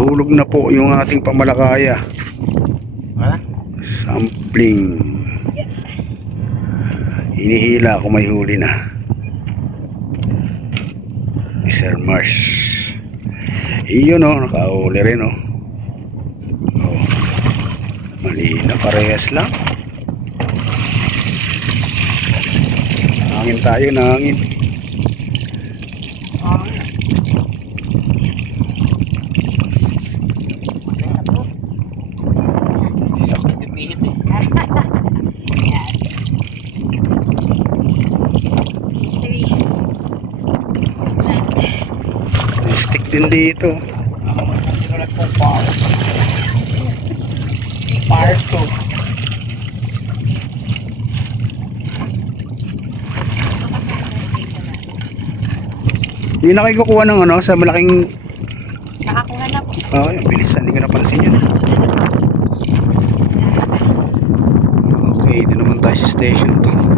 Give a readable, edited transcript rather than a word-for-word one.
Nahulog na po yung ating pamalakaya. Sampling. Hinihila kung may huli na. Ni Sir Mars. Iyon o, nakahuli rin o. Oh. Mali na, parehas lang. Nangin tayo, nangin. Stick din dito. Part 2. Hindi na kayo kukuha ng ano, sa malaking... Nakakuha na po. Oo, yung bilis. Hindi ko napansin yun. Okay, dito naman tayo sa station to.